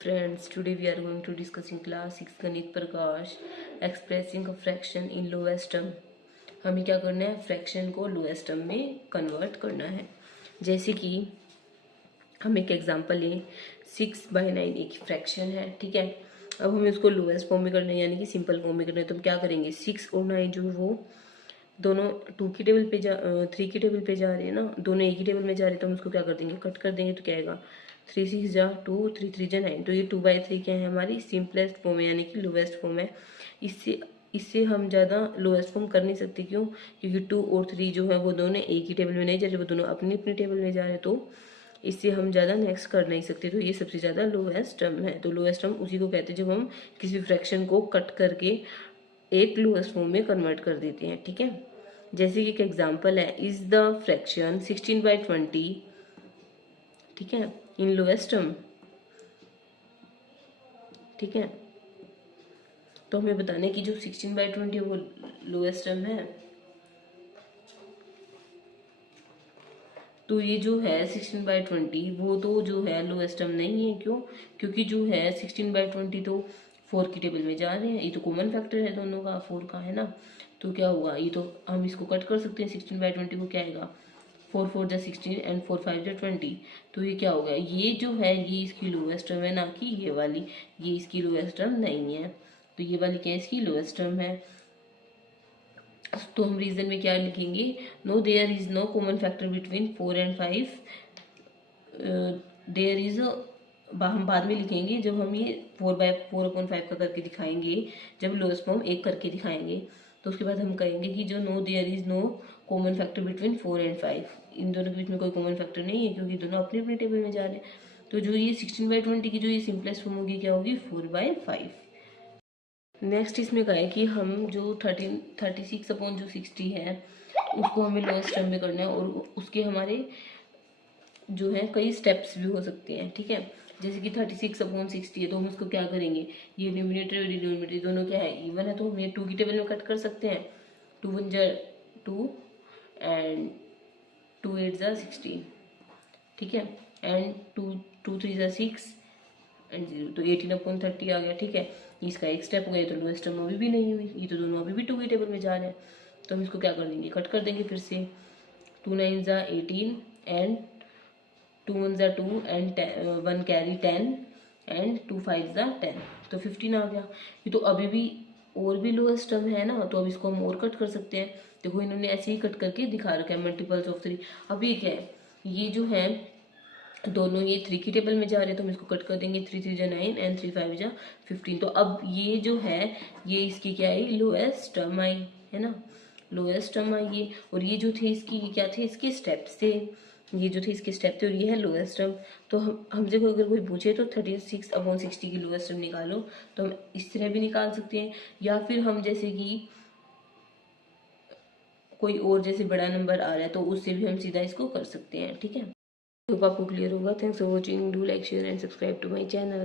Friends, today we are going to discuss in class 6 गणित प्रकाश expressing a fraction in lowest term। हमें क्या करना है, फ्रैक्शन को लोएस्ट टर्म में कन्वर्ट करना है। जैसे कि हम एक एग्जांपल लें, 6/9 एक फ्रैक्शन है, ठीक है। अब हमें उसको लोएस्ट फॉर्म में करना है, यानी कि सिंपल फॉर्म में करना है। तो हम क्या करेंगे, 6 और 9 जो वो दोनों 2 की टेबल पे 3 की टेबल पे जा रहे हैं ना, दोनों एक ही टेबल में जा रहे हैं, तो हम उसको क्या कर देंगे, कट कर देंगे। तो क्या आएगा, 3 6 जा 2, 3 3 जा 9। तो ये 2/3 क्या है, हमारी सिंपलेस्ट फॉर्म है, यानी कि लोएस्ट फॉर्म है। इससे इससे हम ज़्यादा लोएस्ट फॉर्म कर नहीं सकते। क्यों? क्योंकि 2 और 3 जो है वो दोनों एक ही टेबल में नहीं जा रहे, वो दोनों अपनी अपनी टेबल में जा रहे हैं। तो इससे हम ज़्यादा नेक्स्ट कर नहीं सकते। तो ये सबसे ज़्यादा लोएस्ट टर्म है। तो लोएस्ट टर्म उसी को कहते हैं जब हम किसी फ्रैक्शन को कट करके एक लोएस्ट फॉर्म में कन्वर्ट कर देते हैं, ठीक है। जैसे कि एक एग्जांपल है, इज द फ्रैक्शन 16/20, ठीक है, इन लोएस्ट टर्म, ठीक है। तो हमें बताने की जो 16/20 वो लोएस्ट टर्म है। तो ये जो है 16/20 वो तो जो है लोएस्ट टर्म नहीं है। क्यों? क्योंकि जो है 16/20 तो 4 की टेबल में जा रहे हैं, ये तो कॉमन फैक्टर है दोनों का, 4 का है ना। तो क्या हुआ, ये तो हम इसको कट कर सकते हैं। 16/20 को क्या आएगा, 4 4 जा 16 एंड 4 5 जा 20। तो ये क्या हो गया, ये जो है ये इसकी लोएस्ट टर्म है, ना कि ये वाली। ये इसकी लोएस्ट टर्म नहीं है, तो ये वाली क्या इसकी लोएस्ट टर्म है। तो हम रीजन में क्या लिखेंगे, no there is no common factor between 4 and 5। There is, हम बाद में लिखेंगे जब हम ये 4/4/5 का करके दिखाएंगे, जब लोएस्ट फॉर्म एक करके दिखाएंगे। तो उसके बाद हम कहेंगे कि जो no there is no common factor between 4 and 5, इन दोनों के बीच में कोई कॉमन फैक्टर नहीं है, क्योंकि दोनों अपने अपने टेबल में जा रहे हैं। तो जो ये 16/20 की जो ये सिंपलेस्ट फॉर्म होगी, क्या होगी, 4/5। नेक्स्ट इसमें कहा है कि हम जो 36/60 है उसको हमें लोएस्ट टर्म में करना है, और उसके हमारे जो है कई स्टेप्स भी हो सकते हैं, ठीक है। जैसे कि 36/60 है, तो हम उसको क्या करेंगे, ये न्यूमिनेटर और डिनोमिनेटर दोनों क्या है, इवन है, तो हम ये 2 की टेबल में कट कर सकते हैं। 2 1 जा 2 एंड 2 8 जा 16, ठीक है, एंड 2 2 3 जा 6 एंड 0, तो 18/30 आ गया, ठीक है। इसका एक स्टेप हो गया, तो लोएस्ट टर्म अभी भी नहीं हुई, ये तो दोनों अभी भी 2 की टेबल में जा रहे हैं। तो हम इसको क्या कर देंगे, कट कर देंगे फिर से। 2 9 जा 18 एंड 2 1 जा 2 एंड 1 कैरी 10 एंड 2 5 जा 10, तो 15 आ गया। ये तो अभी भी और भी लोएस्ट टर्म है ना, तो अब इसको हम और कट कर सकते हैं। देखो इन्होंने ऐसे ही कट करके दिखा रखा है, मल्टीपल्स ऑफ 3। अब ये क्या है, ये जो है दोनों ये 3 की टेबल में जा रहे हैं, तो हम इसको कट कर देंगे। 3 3 जा 9 एंड 3 5 जा 15। तो अब ये जो है ये इसकी क्या आई, लोएस्ट टर्म आई, है ना, लोएस्ट टर्म आई ये। और ये जो थे इसकी, ये क्या थे, इसके स्टेप्स थे, ये जो थे इसके स्टेप थे, और ये है लोएस्ट टर्म। तो हमसे कोई अगर कोई पूछे तो 36/60 की लोएस्ट टर्म निकालो, तो हम इस तरह भी निकाल सकते हैं, या फिर हम जैसे कि कोई और जैसे बड़ा नंबर आ रहा है तो उससे भी हम सीधा इसको कर सकते हैं, ठीक है। होप आपको क्लियर होगा। Thanks for watching, do like share and subscribe to my channel.